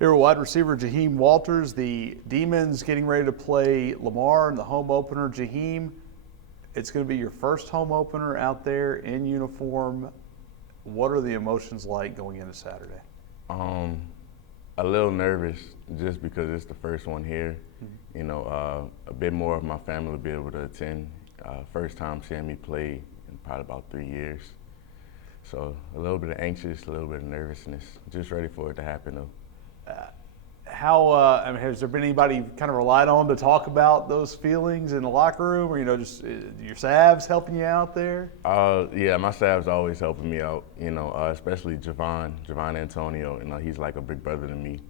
Here, wide receiver Jaheim Walters, the Demons getting ready to play Lamar in the home opener. Jaheim, it's going to be your first home opener out there in uniform. What are the emotions like going into Saturday? A little nervous just because it's the first one here. You know, a bit more of my family will be able to attend. First time seeing me play in probably about 3 years. So a little bit of anxious, a little bit of nervousness. Just ready for it to happen though. I mean, has there been anybody you kind of relied on to talk about those feelings in the locker room, or just your Savs helping you out there? Yeah, my staff's always helping me out. Especially Javon Antonio. He's like a big brother to me.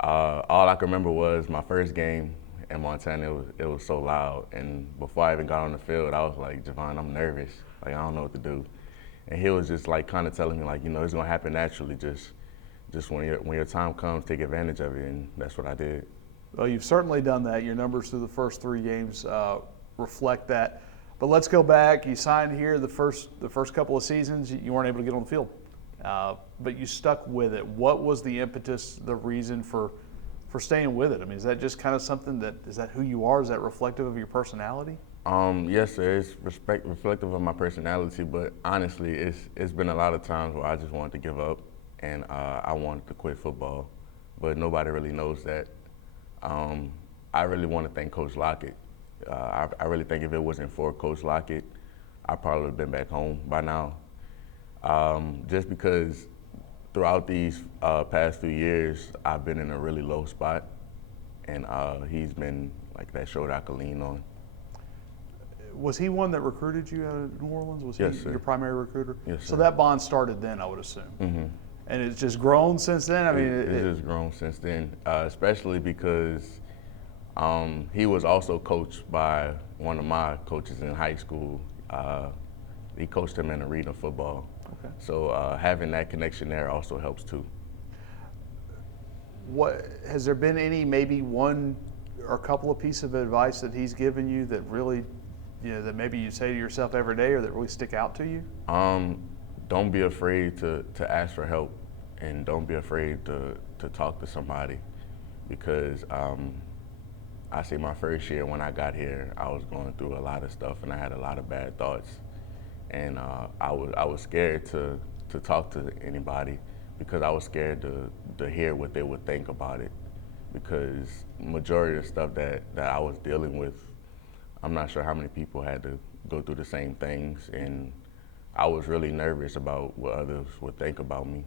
All I can remember was my first game in Montana. It was so loud, and before I even got on the field, I was like, Javon, I'm nervous. Like, I don't know what to do. And he was just like kind of telling me like, it's gonna happen naturally. Just when your time comes, take advantage of it, and that's what I did. Well, you've certainly done that. Your numbers through the first 3 games reflect that. But let's go back. You signed here the first couple of seasons. You weren't able to get on the field, but you stuck with it. What was the impetus, the reason for staying with it? I mean, is that just kind of something is that who you are? Is that reflective of your personality? Yes, sir. It's reflective of my personality, but honestly, it's been a lot of times where I just wanted to give up. And I wanted to quit football, but nobody really knows that. I really want to thank Coach Lockett. I really think if it wasn't for Coach Lockett, I probably would have been back home by now. Just because throughout these past few years, I've been in a really low spot, and he's been like that shoulder I could lean on. Was he one that recruited you out of New Orleans? Was Yes, he sir. your primary recruiter? Yes, sir. So that bond started then, I would assume. Mm-hmm. And it's just grown since then? I mean, it's just grown since then, especially because he was also coached by one of my coaches in high school. He coached him in arena football. Okay. So having that connection there also helps too. What has there been maybe one or a couple of pieces of advice that he's given you that really, that maybe you say to yourself every day or that really stick out to you? Don't be afraid to ask for help, and don't be afraid to talk to somebody, because I say my first year when I got here, I was going through a lot of stuff and I had a lot of bad thoughts, and I was scared to talk to anybody because I was scared to hear what they would think about it, because majority of the stuff that I was dealing with, I'm not sure how many people had to go through the same things, and I was really nervous about what others would think about me.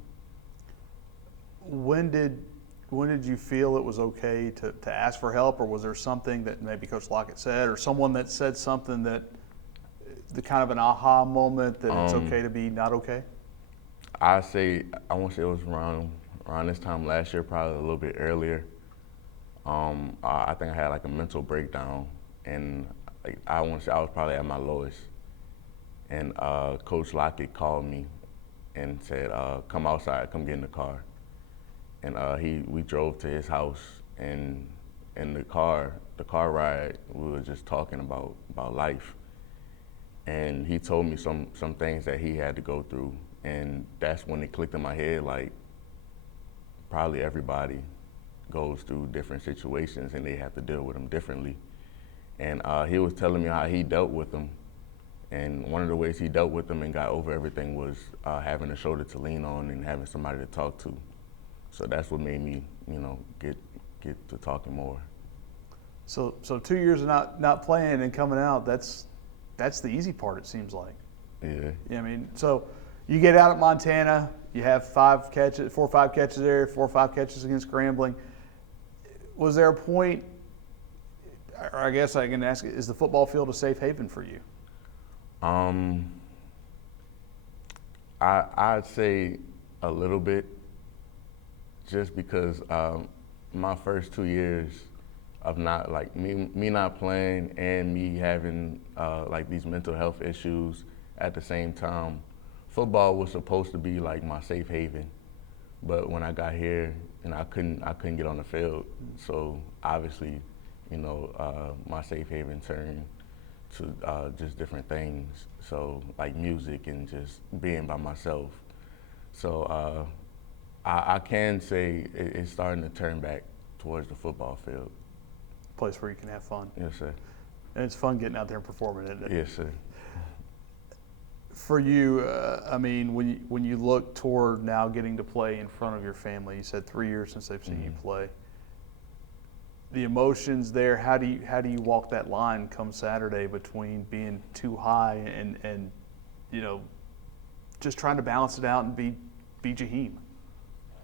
When did you feel it was okay to ask for help, or was there something that maybe Coach Lockett said, or someone that said something that the kind of an aha moment that it's okay to be not okay? I want to say it was around this time last year, probably a little bit earlier. I think I had like a mental breakdown, and I want to say I was probably at my lowest. And Coach Lockett called me and said, come outside, come get in the car. And we drove to his house, and in the car ride, we were just talking about life. And he told me some things that he had to go through, and that's when it clicked in my head, like probably everybody goes through different situations and they have to deal with them differently. And he was telling me how he dealt with them. And one of the ways he dealt with them and got over everything was having a shoulder to lean on and having somebody to talk to. So that's what made me, get to talking more. So 2 years of not playing and coming out, that's the easy part, it seems like. Yeah. I mean, so you get out at Montana, you have 4 or 5 catches there, 4 or 5 catches against Grambling. Was there a point, or I guess I can ask, is the football field a safe haven for you? I'd say a little bit, just because my first 2 years of not me not playing and me having these mental health issues at the same time, football was supposed to be like my safe haven. But when I got here, I couldn't get on the field, so obviously, my safe haven turned to just different things. So like music and just being by myself. So I can say it's starting to turn back towards the football field. Place where you can have fun. Yes, sir. And it's fun getting out there and performing, isn't it? Yes, sir. For you, I mean, when you look toward now getting to play in front of your family, you said 3 years since they've seen you play. The emotions there, how do you walk that line come Saturday between being too high and you know, just trying to balance it out and be Jaheim?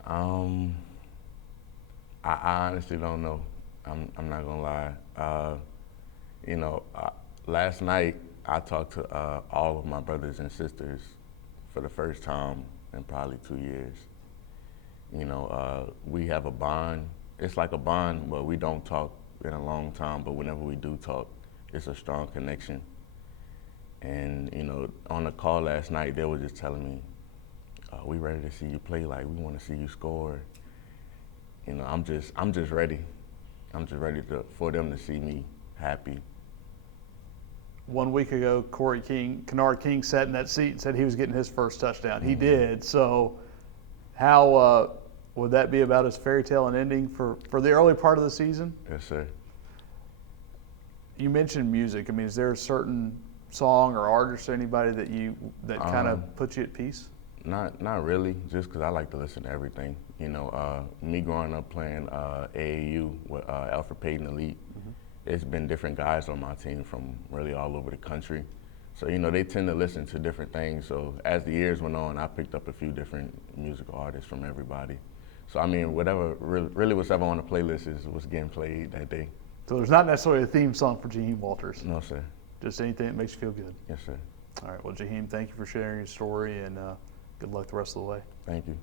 I honestly don't know. I'm not gonna lie. You know, last night I talked to all of my brothers and sisters for the first time in probably 2 years. You know, we have a bond. It's like a bond, but we don't talk in a long time. But whenever we do talk, it's a strong connection. And you know, on the call last night, they were just telling me, "We ready to see you play. Like we want to see you score." You know, I'm just ready. I'm just ready for them to see me happy. 1 week ago, Kennard King sat in that seat and said he was getting his first touchdown. He did. So how would that be about as fairy tale an ending for the early part of the season? Yes, sir. You mentioned music. I mean, is there a certain song or artist or anybody that kind of puts you at peace? Not really, just because I like to listen to everything. You know, me growing up playing AAU with Alfred Payton Elite, it's been different guys on my team from really all over the country. So, you know, they tend to listen to different things. So as the years went on, I picked up a few different musical artists from everybody. So, I mean, really whatever on the playlist was getting played that day. So there's not necessarily a theme song for Jaheim Walters. No, sir. Just anything that makes you feel good. Yes, sir. All right. Well, Jaheim, thank you for sharing your story, and good luck the rest of the way. Thank you.